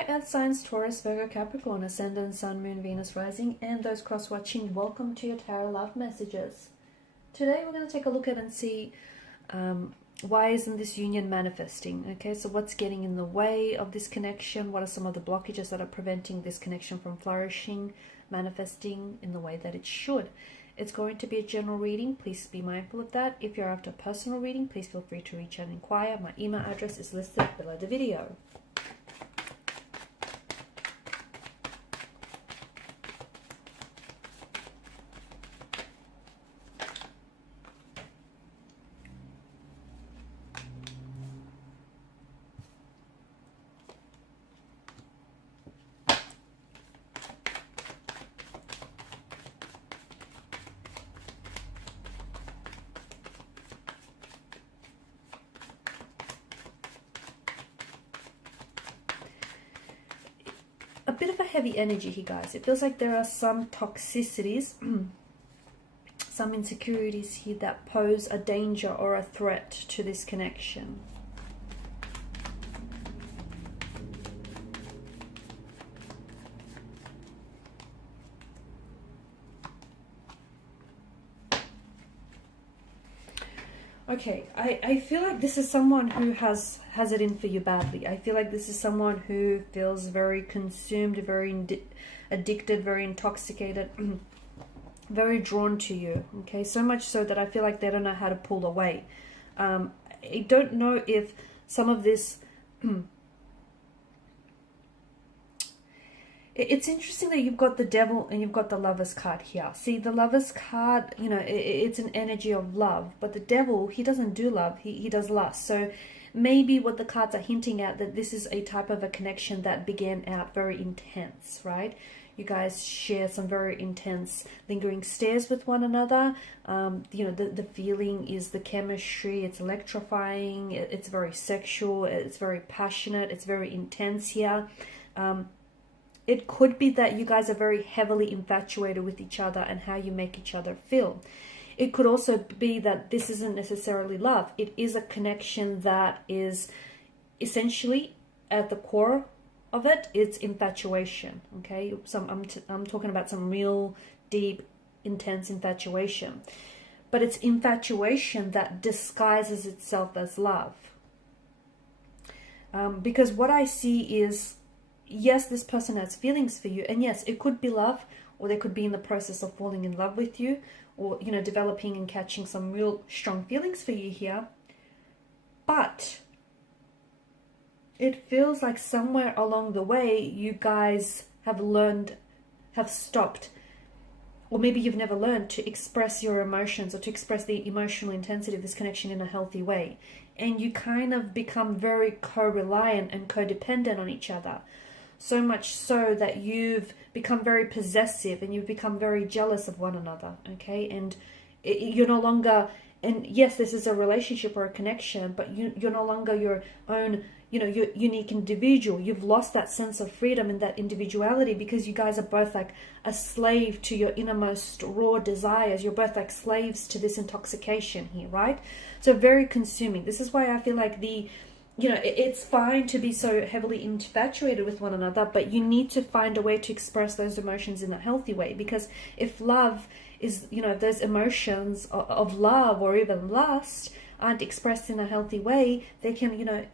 Hi Earth signs, Taurus, Virgo, Capricorn, Ascendant, Sun, Moon, Venus, Rising, and those cross-watching, welcome to your Tarot Love Messages. Today we're going to take a look at and see why isn't this union manifesting? Okay, so what's getting in the way of this connection? What are some of the blockages that are preventing this connection from flourishing, manifesting in the way that it should? It's going to be a general reading. Please be mindful of that. If you're after a personal reading, please feel free to reach out and inquire. My email address is listed below the video. A bit of a heavy energy here, guys. It feels like there are some toxicities, some insecurities here that pose a danger or a threat to this connection. Okay, I feel like this is someone who has it in for you badly. I feel like this is someone who feels very consumed, very addicted, very intoxicated, very drawn to you. Okay, so much so that I feel like they don't know how to pull away. I don't know if some of this... It's interesting that you've got the Devil and you've got the Lover's card here. See, the Lover's card, you know, it's an energy of love. But the Devil, he doesn't do love, he does lust. So maybe what the cards are hinting at, that this is a type of a connection that began out very intense, right? You guys share some very intense lingering stares with one another. You know, the feeling is the chemistry. It's electrifying. It's very sexual. It's very passionate. It's very intense here. It could be that you guys are very heavily infatuated with each other and how you make each other feel. It could also be that this isn't necessarily love. It is a connection that is essentially at the core of it, it's infatuation. Okay, I'm talking about some real deep, intense infatuation. But it's infatuation that disguises itself as love. Because what I see is, yes, this person has feelings for you, and yes, it could be love, or they could be in the process of falling in love with you, or, you know, developing and catching some real strong feelings for you here. But it feels like somewhere along the way, you guys have stopped, or maybe you've never learned to express your emotions or to express the emotional intensity of this connection in a healthy way. And you kind of become very co-reliant and codependent on each other. So much so that you've become very possessive and you've become very jealous of one another, okay? And you're no longer, and yes, this is a relationship or a connection, but you're no longer your own, you know, your unique individual. You've lost that sense of freedom and that individuality because you guys are both like a slave to your innermost raw desires. You're both like slaves to this intoxication here, right? So very consuming. This is why I feel like you know, it's fine to be so heavily infatuated with one another, but you need to find a way to express those emotions in a healthy way. Because if love is, you know, those emotions of love or even lust aren't expressed in a healthy way, they can, you know,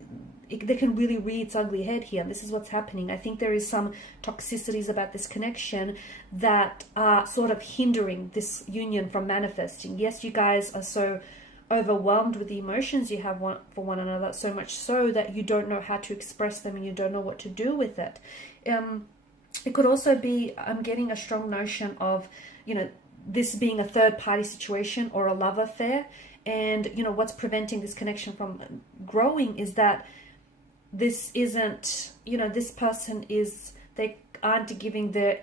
they can really rear its ugly head here. And this is what's happening. I think there is some toxicities about this connection that are sort of hindering this union from manifesting. Yes, you guys are so overwhelmed with the emotions you have for one another, so much so that you don't know how to express them and you don't know what to do with it. It could also be, I'm getting a strong notion of, you know, this being a third party situation or a love affair. And, you know, what's preventing this connection from growing is that this isn't, you know, this person they aren't giving their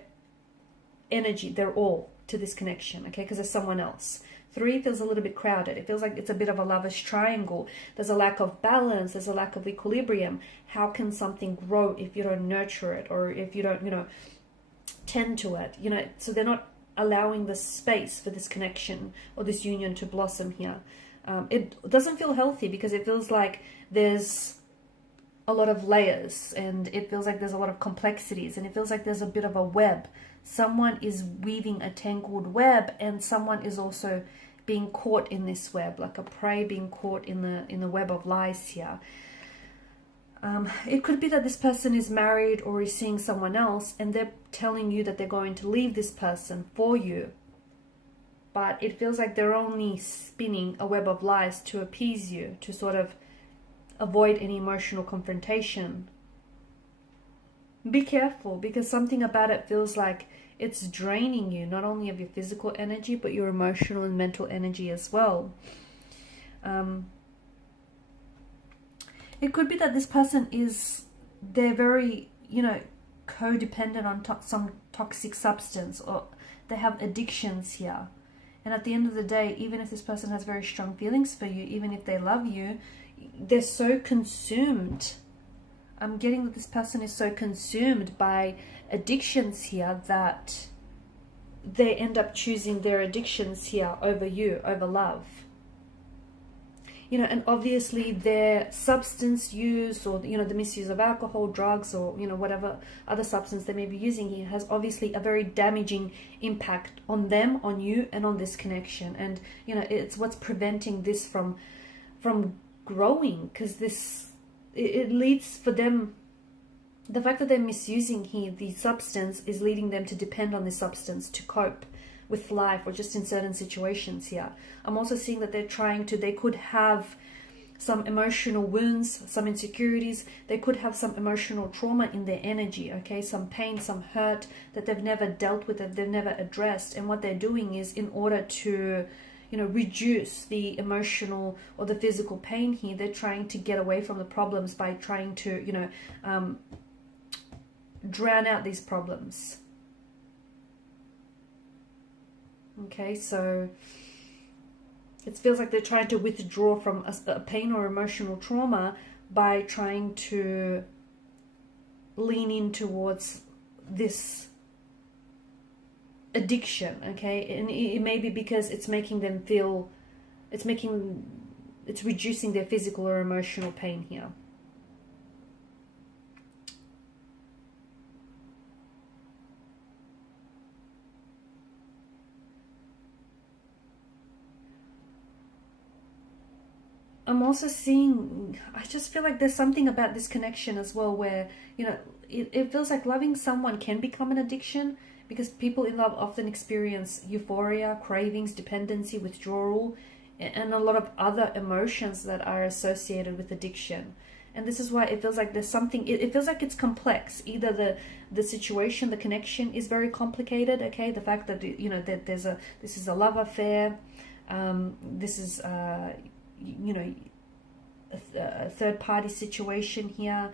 energy, their all to this connection, okay, because there's someone else. 3 feels a little bit crowded. It feels like it's a bit of a lover's triangle. There's a lack of balance. There's a lack of equilibrium. How can something grow if you don't nurture it, or if you don't, you know, tend to it? You know, so they're not allowing the space for this connection or this union to blossom here. It doesn't feel healthy because it feels like there's a lot of layers, and it feels like there's a lot of complexities, and it feels like there's a bit of a web. Someone is weaving a tangled web, and someone is also being caught in this web, like a prey being caught in the web of lies here. It could be that this person is married or is seeing someone else, and they're telling you that they're going to leave this person for you. But it feels like they're only spinning a web of lies to appease you, to sort of avoid any emotional confrontation. Be careful, because something about it feels like it's draining you, not only of your physical energy, but your emotional and mental energy as well. It could be that this person they're very, codependent on some toxic substance, or they have addictions here. And at the end of the day, even if this person has very strong feelings for you, even if they love you, they're so consumed. I'm getting that this person is so consumed by addictions here that they end up choosing their addictions here over you, over love. And obviously their substance use, or, the misuse of alcohol, drugs, or, whatever other substance they may be using here, has obviously a very damaging impact on them, on you, and on this connection. And, it's what's preventing this from growing, because it leads for them, the fact that they're misusing here the substance is leading them to depend on this substance to cope with life, or just in certain situations here. I'm also seeing that they could have some emotional wounds, some insecurities. They could have some emotional trauma in their energy, okay? Some pain, some hurt that they've never dealt with, that they've never addressed. And what they're doing is, in order to reduce the emotional or the physical pain here, they're trying to get away from the problems by trying to, drown out these problems. Okay, so it feels like they're trying to withdraw from a pain or emotional trauma by trying to lean in towards this addiction, okay? And it may be because it's making them feel, it's reducing their physical or emotional pain here. I'm also seeing, I just feel like there's something about this connection as well where, it feels like loving someone can become an addiction, because people in love often experience euphoria, cravings, dependency, withdrawal, and a lot of other emotions that are associated with addiction. And this is why it feels like there's something, it feels like it's complex. Either the situation, the connection is very complicated, okay? The fact that, that this is a love affair, this is, a third party situation here,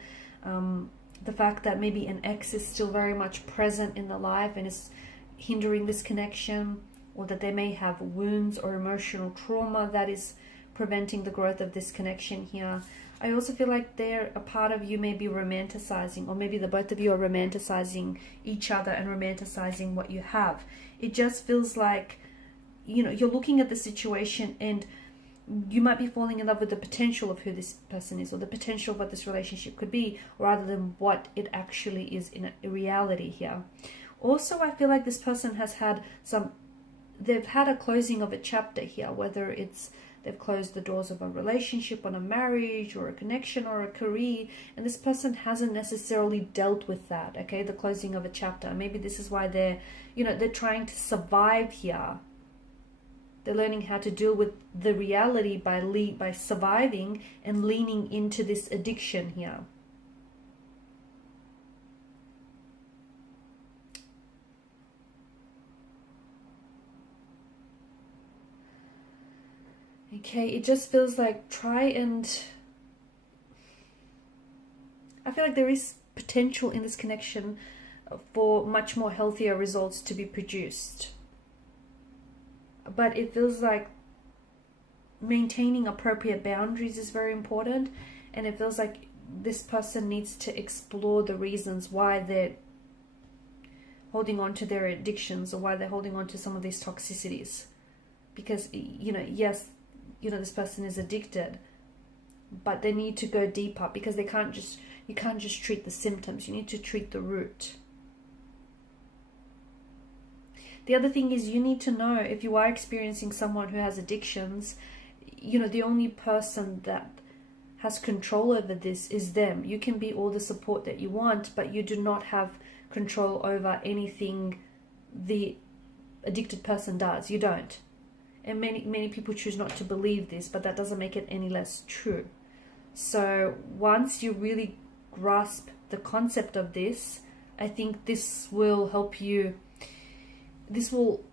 the fact that maybe an ex is still very much present in the life and is hindering this connection, or that they may have wounds or emotional trauma that is preventing the growth of this connection here. I also feel like a part of you may be romanticizing, or maybe the both of you are romanticizing each other and romanticizing what you have. It just feels like, you're looking at the situation and you might be falling in love with the potential of who this person is, or the potential of what this relationship could be, rather than what it actually is in reality here. Also, I feel like this person has had they've had a closing of a chapter here, whether it's they've closed the doors of a relationship, on a marriage, or a connection, or a career, and this person hasn't necessarily dealt with that, okay, the closing of a chapter. Maybe this is why they're trying to survive here. They're learning how to deal with the reality by surviving and leaning into this addiction here. Okay, it just feels like I feel like there is potential in this connection for much more healthier results to be produced. But it feels like maintaining appropriate boundaries is very important, and it feels like this person needs to explore the reasons why they're holding on to their addictions, or why they're holding on to some of these toxicities. Because, yes, this person is addicted, but they need to go deeper, because you can't just treat the symptoms. You need to treat the root. The other thing is, you need to know, if you are experiencing someone who has addictions, the only person that has control over this is them. You can be all the support that you want, but you do not have control over anything the addicted person does. You don't. And many people choose not to believe this, but that doesn't make it any less true. So once you really grasp the concept of this, I think this will help you. This will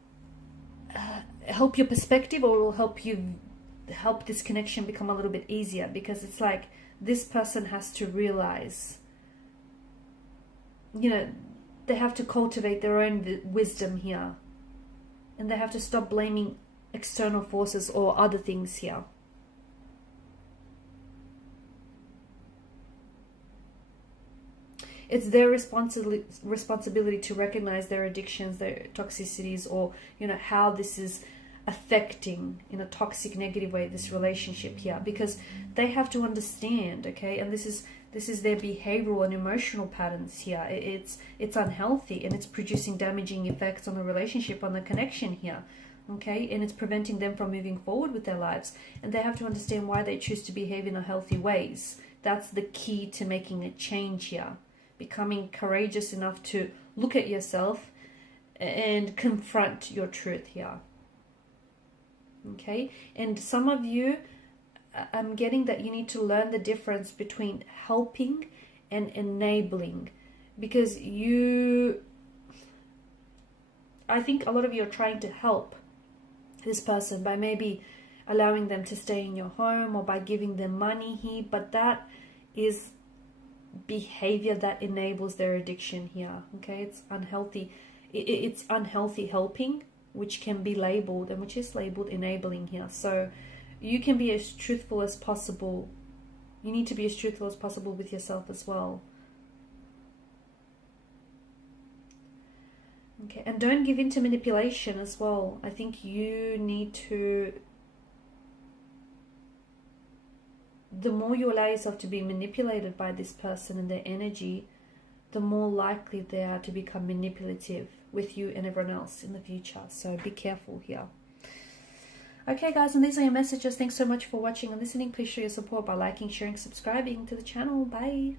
help your perspective, or will help this connection become a little bit easier, because it's like this person has to realize, they have to cultivate their own wisdom here, and they have to stop blaming external forces or other things here. It's their responsibility to recognize their addictions, their toxicities, or how this is affecting in a toxic, negative way this relationship here, because they have to understand, okay? And this is their behavioral and emotional patterns here. It's unhealthy, and it's producing damaging effects on the relationship, on the connection here, okay? And it's preventing them from moving forward with their lives, and they have to understand why they choose to behave in healthy ways. That's the key to making a change here. Becoming courageous enough to look at yourself and confront your truth here. Okay? And some of you, I'm getting that you need to learn the difference between helping and enabling. Because I think a lot of you are trying to help this person by maybe allowing them to stay in your home, or by giving them money here, but that is behavior that enables their addiction here. Okay, it's unhealthy. It's unhealthy helping, which can be labeled, and which is labeled enabling here. So you can be as truthful as possible. You need to be as truthful as possible with yourself as well. Okay, and don't give in to manipulation as well. I think you need to, the more you allow yourself to be manipulated by this person and their energy, the more likely they are to become manipulative with you and everyone else in the future. So be careful here. Okay guys, and these are your messages. Thanks so much for watching and listening. Please show your support by liking, sharing, subscribing to the channel. Bye.